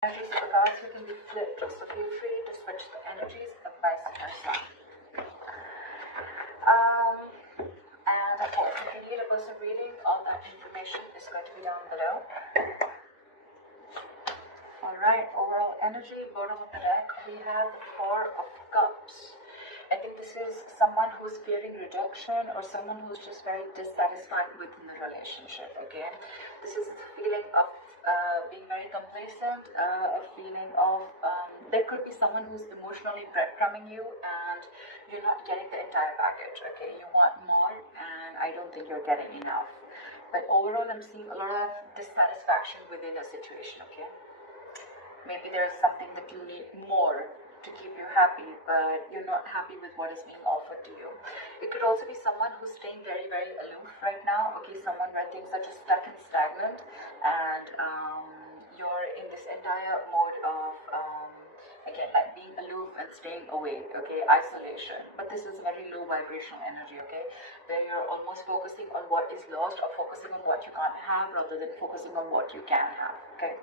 Energies of the gods, you can be flipped, so feel free to switch the energies and vice versa. And of course, if you need a personal reading, all that information is going to be down below. Alright, overall energy, bottom of the deck, we have the Four of Cups. I think this is someone who's fearing rejection or someone who's just very dissatisfied within the relationship, okay? This is the feeling of being very complacent, a feeling of, there could be someone who's emotionally breadcrumbing you and you're not getting the entire package, okay? You want more and I don't think you're getting enough. But overall, I'm seeing a lot of dissatisfaction within a situation, okay? Maybe there's something that you need more to keep you happy, but you're not happy with what is being offered to you. It could also be someone who's staying very, very aloof right now. Okay, someone where things are just stuck and stagnant, and you're in this entire mode of, again, like being aloof and staying away, okay, isolation. But this is very low vibrational energy, okay, where you're almost focusing on what is lost or focusing on what you can't have rather than focusing on what you can have, okay.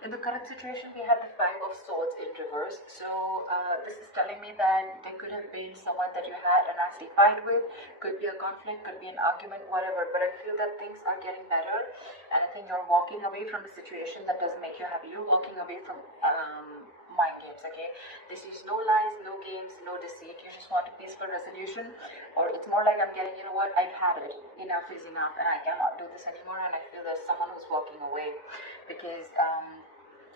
In the current situation, we have the Five of Swords in reverse. So this is telling me that there could have been someone that you had a nasty fight with. Could be a conflict, could be an argument, whatever. But I feel that things are getting better. And I think you're walking away from a situation that doesn't make you happy. You're walking away from mind games, okay? This is no lies, no games, no deceit. You just want a peaceful resolution. Or it's more like I'm getting, you know what, I've had it. Enough is enough and I cannot do this anymore. And I feel there's someone who's walking away because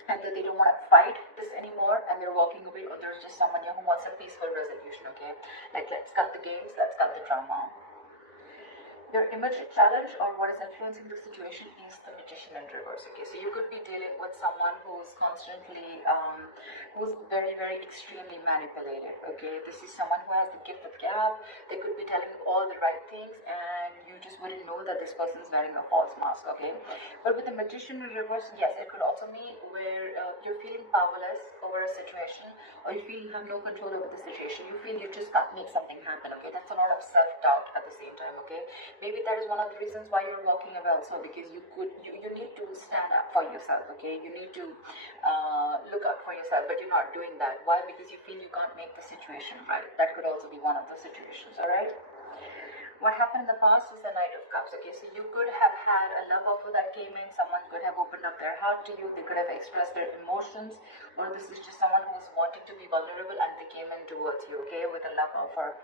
either they don't want to fight this anymore and they're walking away, or there's just someone here who wants a peaceful resolution, okay? Like, let's cut the games, let's cut the drama. Your immediate challenge or what is influencing the situation is the Magician in reverse, okay? So you could be dealing with someone who's constantly, who's very, very extremely manipulative, okay? This is someone who has the gift of gab. They could be telling you all the right things and you just wouldn't know that this person is wearing a false mask, okay? But with the Magician in reverse, yes, it could also mean where you're feeling powerless over a situation, or you feel you have no control over the situation. You feel you just can't make something happen, okay? That's a lot of self-doubt at the same time, okay? Maybe that is one of the reasons why you're walking away also, because you need to stand up for yourself, okay? You need to look out for yourself, but you're not doing that. Why? Because you feel you can't make the situation right. That could also be one of the situations, all right? What happened in the past is the Knight of Cups, okay? So you could have had a love offer that came in, someone could have opened up their heart to you, they could have expressed their emotions, or this is just someone who was wanting to be vulnerable and they came in towards you, okay, with a love offer.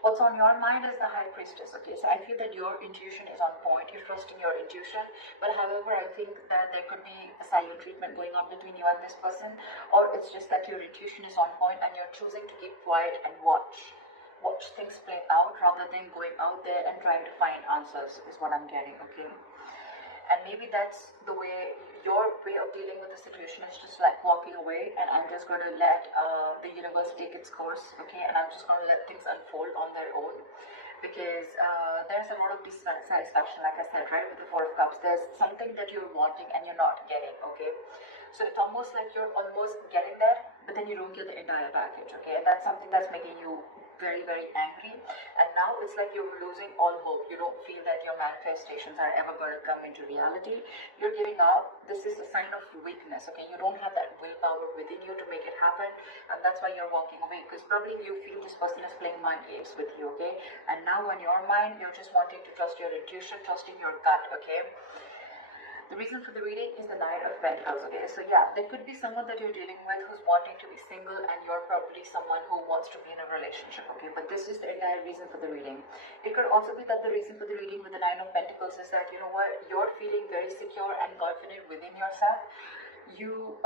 What's on your mind is the High Priestess, okay? So I feel that your intuition is on point, you're trusting your intuition, but however, I think that there could be a silent treatment going on between you and this person, or it's just that your intuition is on point and you're choosing to keep quiet and watch things play out rather than going out there and trying to find answers is what I'm getting, okay? And maybe that's the way, your way of dealing with the situation is just like walking away and I'm just going to let the universe take its course, okay? And I'm just going to let things unfold on their own, because there's a lot of dissatisfaction, like I said, right, with the Four of Cups. There's something that you're wanting and you're not getting, okay? So it's almost like you're almost getting there, but then you don't get the entire package, okay? And that's something that's making you very, very angry. And now it's like you're losing all hope. You don't feel that your manifestations are ever going to come into reality. You're giving up. This is a sign of weakness, okay? You don't have that willpower within you to make it happen, and that's why you're walking away, because probably you feel this person is playing mind games with you, okay? And now in your mind, you're just wanting to trust your intuition, trusting your gut, okay? The reason for the reading is the Knight of Pentacles, okay? So yeah, there could be someone that you're dealing with who's wanting to be single and you're probably someone who wants to be in a relationship, okay? But this is the entire reason for the reading. It could also be that the reason for the reading with the Nine of Pentacles is that, you know what, you're feeling very secure and confident within yourself. You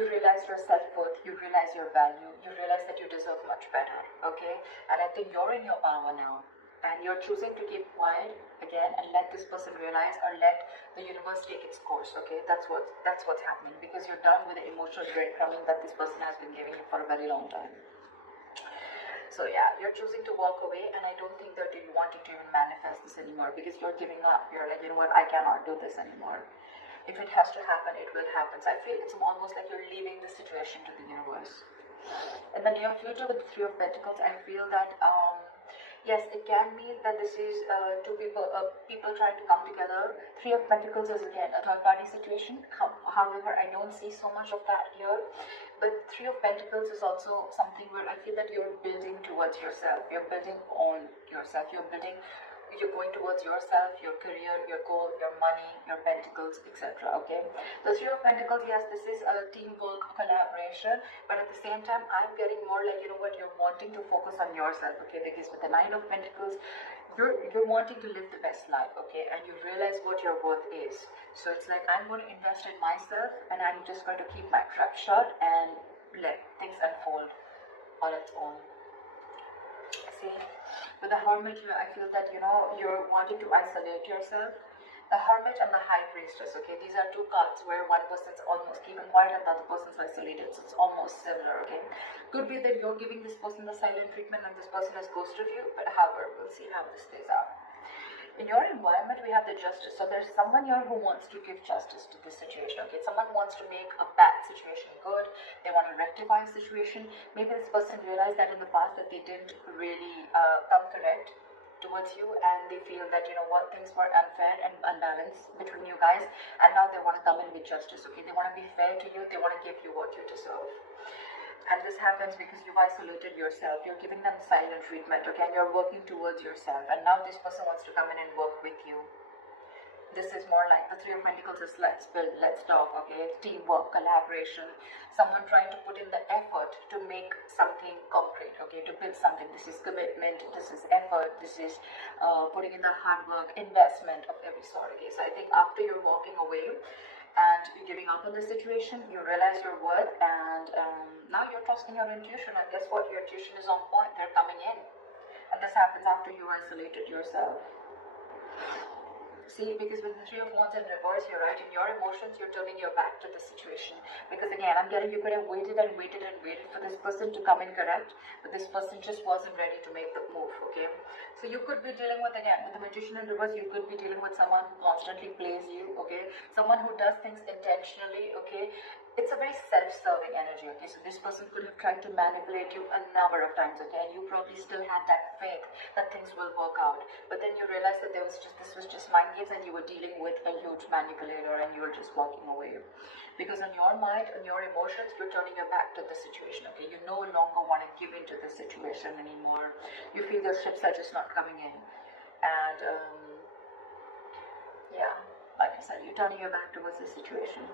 realize your self-worth, you realize your value, you realize that you deserve much better, okay? And I think you're in your power now. And you're choosing to keep quiet again and let this person realize, or let the universe take its course, okay? That's what's happening, because you're done with the emotional breadcrumbing that this person has been giving you for a very long time. So yeah, you're choosing to walk away, and I don't think that you're wanting to even manifest this anymore, because you're giving up. You're like, you know what, I cannot do this anymore. If it has to happen, it will happen. So I feel it's almost like you're leaving the situation to the universe. In the near future with the Three of Pentacles, I feel that Yes, it can mean that this is two people trying to come together. Three of Pentacles is again a third party situation. However, I don't see so much of that here. But Three of Pentacles is also something where I feel that you're building towards yourself. You're building on yourself. You're going towards yourself, your career, your goal, your money, your pentacles, etc. Okay, the Three of Pentacles, yes, this is a teamwork, collaboration, but at the same time I'm getting more like, you know what, you're wanting to focus on yourself. Okay, because with the Nine of Pentacles, you're wanting to live the best life. Okay, and you realize what your worth is. So it's like, I'm going to invest in myself, and I'm just going to keep my trap shut and let things unfold on its own. See, with the Hermit here, I feel that, you know, you're wanting to isolate yourself. The Hermit and the High Priestess, okay, these are two cards where one person's almost keeping quiet and the other person's isolated, so it's almost similar. Okay, could be that you're giving this person the silent treatment and this person has ghosted you, but however, we'll see how this plays out. In your environment, we have the Justice. So there's someone here who wants to give justice to this situation. Okay, someone wants to make a bad situation good. They want to rectify a situation. Maybe this person realized that in the past that they didn't really come correct towards you, and they feel that, you know what, things were unfair and unbalanced between you guys, and now they want to come in with justice. Okay, they want to be fair to you. They want to give you what you deserve. And this happens because you've isolated yourself. You're giving them silent treatment, okay? And you're working towards yourself. And now this person wants to come in and work with you. This is more like the Three of Pentacles is let's build, let's talk, okay? Teamwork, collaboration. Someone trying to put in the effort to make something concrete, okay? To build something. This is commitment, this is effort, this is putting in the hard work, investment of every sort, okay? So I think after you're walking away and you're giving up on the situation, you realize your worth, and now you're trusting your intuition, and guess what, your intuition is on point. They're coming in, and this happens after you isolated yourself. See, because with the Three of Wands in reverse, you're right, in your emotions, you're turning your back to the situation. Because again, I'm getting, you could have waited and waited and waited for this person to come in correct, but this person just wasn't ready to make the move, okay? So you could be dealing with, again, with the Magician in reverse, you could be dealing with someone who constantly plays you, okay? Someone who does things intentionally, okay? It's a very self-serving energy, okay? So this person could have tried to manipulate you a number of times, okay? And you probably still had that faith that things will work out. But then you realized that this was just mind games, and you were dealing with a huge manipulator, and you were just walking away. Because on your mind, on your emotions, you're turning your back to the situation, okay? You no longer want to give into the situation anymore. You feel your ships are just not coming in. And, yeah, like I said, you're turning your back towards the situation.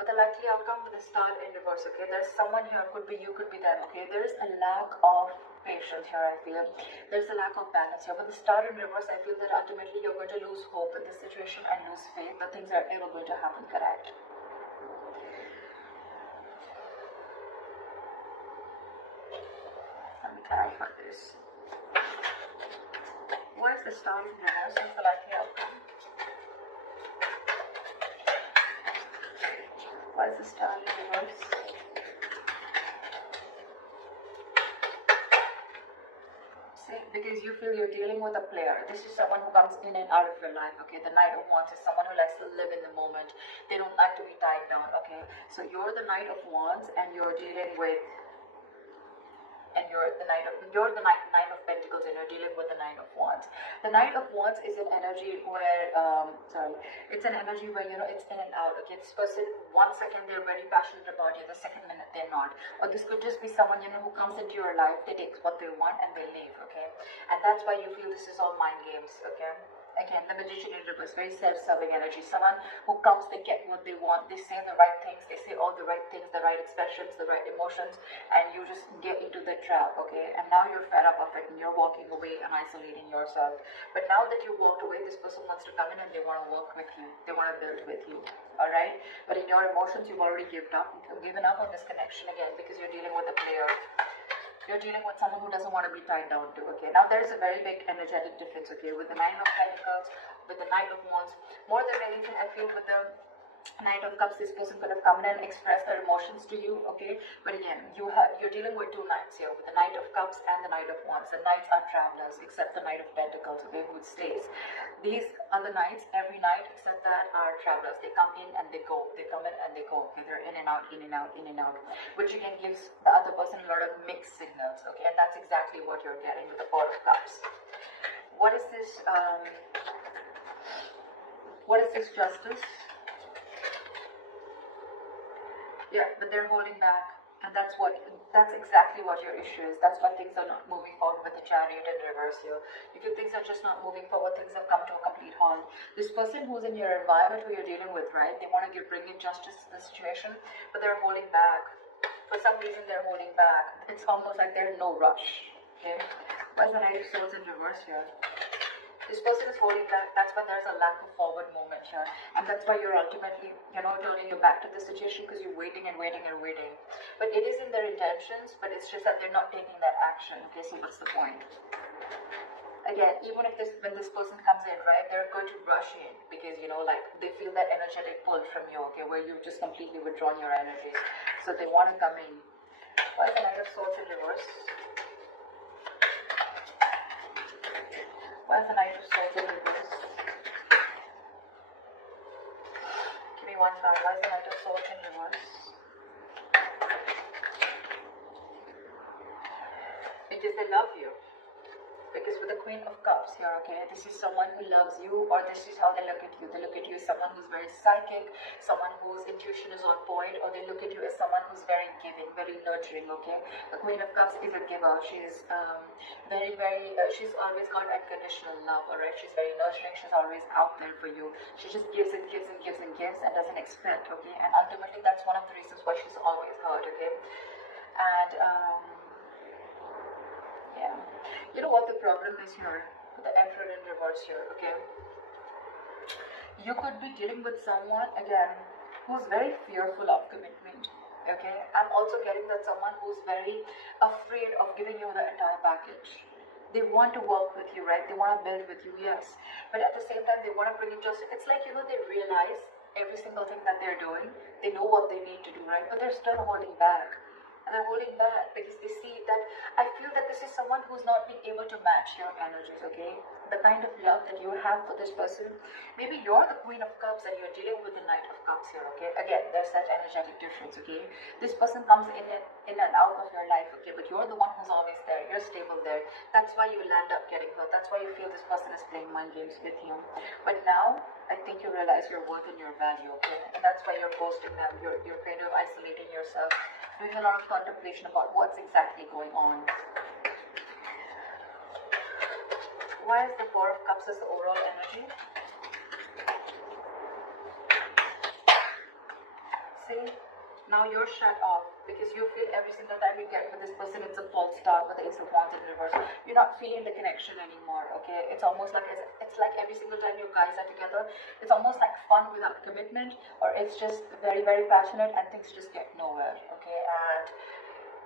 But the likely outcome with the Star in reverse, okay? There's someone here, could be you, could be them, okay? There's a lack of patience here, I feel. There's a lack of balance here. With the Star in reverse, I feel that ultimately you're going to lose hope in this situation and lose faith that things are ever going to happen correct. Let me clarify this. Why is the Star in reverse? What's the likely outcome? Why is the Star in reverse? See, because you feel you're dealing with a player. This is someone who comes in and out of your life, okay? The Knight of Wands is someone who likes to live in the moment. They don't like to be tied down, okay? So you're the Knight of Wands, and you're dealing with, and you're the Nine of Pentacles, and you're dealing with the Nine of Wands. The Knight of Wands is an energy where, it's an energy where, you know, it's in and out, okay? This person, 1 second they're very passionate about you, the second minute they're not. Or this could just be someone, you know, who comes into your life, they take what they want and they leave, okay? And that's why you feel this is all mind games, okay? Again, the Magician in reverse, very self-serving energy. Someone who comes, they get what they want, they say the right things, they say all the right things, the right expressions, the right emotions, and you just get into the trap, okay? And now you're fed up of it, and you're walking away and isolating yourself. But now that you walked away, this person wants to come in and they want to work with you. They want to build with you, all right? But in your emotions, you've already given up on this connection again, because you're dealing with a player. You're dealing with someone who doesn't want to be tied down to, okay? Now there's a very big energetic difference, okay? With the Nine of Pentacles, with the Knight of Wands, more than anything, I feel with the Knight of Cups, this person could have come in and expressed their emotions to you, okay? But again, you're dealing with two knights here, with the Knight of Cups and the Knight of Wands. The knights are travelers, except the Knight of Pentacles, okay, who stays. These other knights, every night except that, are travelers. They come in and they go. They come in and they go. Okay, they're in and out, in and out, in and out. Which again gives the other person a lot of mixed signals, okay? And that's exactly what you're getting with the Four of Cups. What is this? What is this Justice? Yeah, but they're holding back, and that's exactly what your issue is. That's why things are not moving forward with the Chariot in reverse here. You feel things are just not moving forward, things have come to a complete halt. This person who's in your environment, who you're dealing with, right, they want to bring in justice to the situation, but they're holding back. For some reason, they're holding back. It's almost like they're in no rush, okay? What's the Knight of Swords in reverse here? This person is holding back. That's why there's a lack of forward movement here. And that's why you're ultimately, turning your back to the situation, because you're waiting and waiting and waiting. But it is in their intentions, but it's just that they're not taking that action. Okay, so what's the point? Again, even if when this person comes in, right, they're going to rush in because, they feel that energetic pull from you, okay, where you've just completely withdrawn your energies. So they want to come in. What's the Knight of Swords in reverse? Why is the Knight of Swords in reverse? Give me one card. Why is the Knight of Swords in reverse? Because they love you. Because with the Queen of Cups here, okay, this is someone who loves you, or this is how they look at you. They look at you as someone who's very psychic, someone whose intuition is on point, or they look at you as someone who's very giving, very nurturing, okay? The Queen of Cups is a giver. She's she's always got unconditional love, alright? She's very nurturing. She's always out there for you. She just gives and gives and gives and gives and doesn't expect, okay? And ultimately, that's one of the reasons why she's always hurt, okay? And, yeah. You know what the problem is here? With the Emperor in reverse here, okay? You could be dealing with someone, again, who's very fearful of commitment, okay? I'm also getting that someone who's very afraid of giving you the entire package. They want to work with you, right? They want to build with you, yes. But at the same time, they want to bring in justice. It's like, they realize every single thing that they're doing. They know what they need to do, right? But they're still holding back. And they're holding back because they see that, I feel that this is someone who's not been able to match your energies, okay? The kind of love that you have for this person. Maybe you're the Queen of Cups and you're dealing with the Knight of Cups here, okay? Again, there's that energetic difference, okay? This person comes in and out of your life, okay? But you're the one who's always there. You're stable there. That's why you land up getting hurt. That's why you feel this person is playing mind games with you. But now, I think you realize your worth and your value, okay? And that's why you're ghosting them. You're kind of isolating yourself, doing a lot of contemplation about what's exactly going on. Why is the Four of Cups as the overall energy? See, now you're shut off because you feel every single time you get with this person, it's a false start with the Ace of Wands in reverse. You're not feeling the connection anymore, okay? It's almost like it's like every single time you guys are together, it's almost like fun without commitment, or it's just very, very passionate and things just get nowhere, okay? And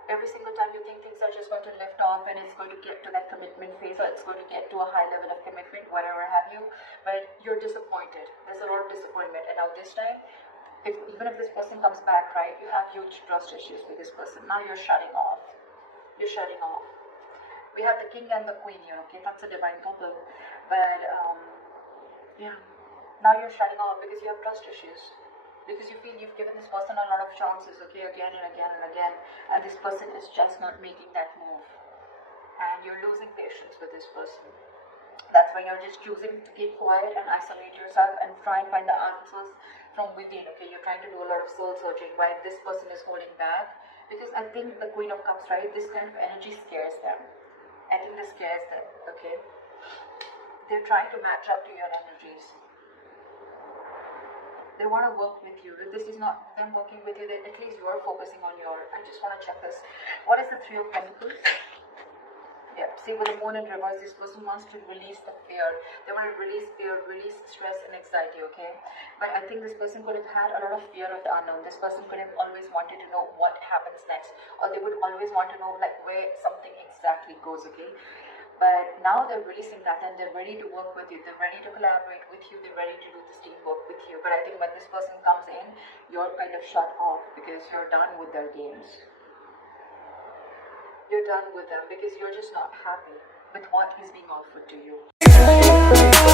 every single time you think things are just going to lift off and it's going to get to that commitment phase, or it's going to get to a high level of commitment, whatever have you, but you're disappointed. There's a lot of disappointment. And now this time, even if this person comes back, right, you have huge trust issues with this person. Now you're shutting off. You're shutting off. We have the King and the Queen here, okay? That's a divine couple. But, yeah. Now you're shutting off because you have trust issues. Because you feel you've given this person a lot of chances, okay, again and again and again, and this person is just not making that move. And you're losing patience with this person. That's why you're just choosing to keep quiet and isolate yourself and try and find the answers from within, okay? You're trying to do a lot of soul searching while this person is holding back. Because I think the Queen of Cups, right, this kind of energy scares them. I think this scares them, okay? They're trying to match up to your energies. They want to work with you. If this is not them working with you, then at least you are focusing on your... I just want to check this. What is the Three of Pentacles? Yeah, see, with the Moon in reverse, this person wants to release the fear. They want to release fear, release stress and anxiety, okay? But I think this person could have had a lot of fear of the unknown. This person could have always wanted to know what happens next. Or they would always want to know, like, where something exactly goes, okay? But now they're releasing that and they're ready to work with you. They're ready to collaborate with you. They're ready to do this teamwork with you. But I think when this person comes in, you're kind of shut off because you're done with their games. You're done with them because you're just not happy with what is being offered to you.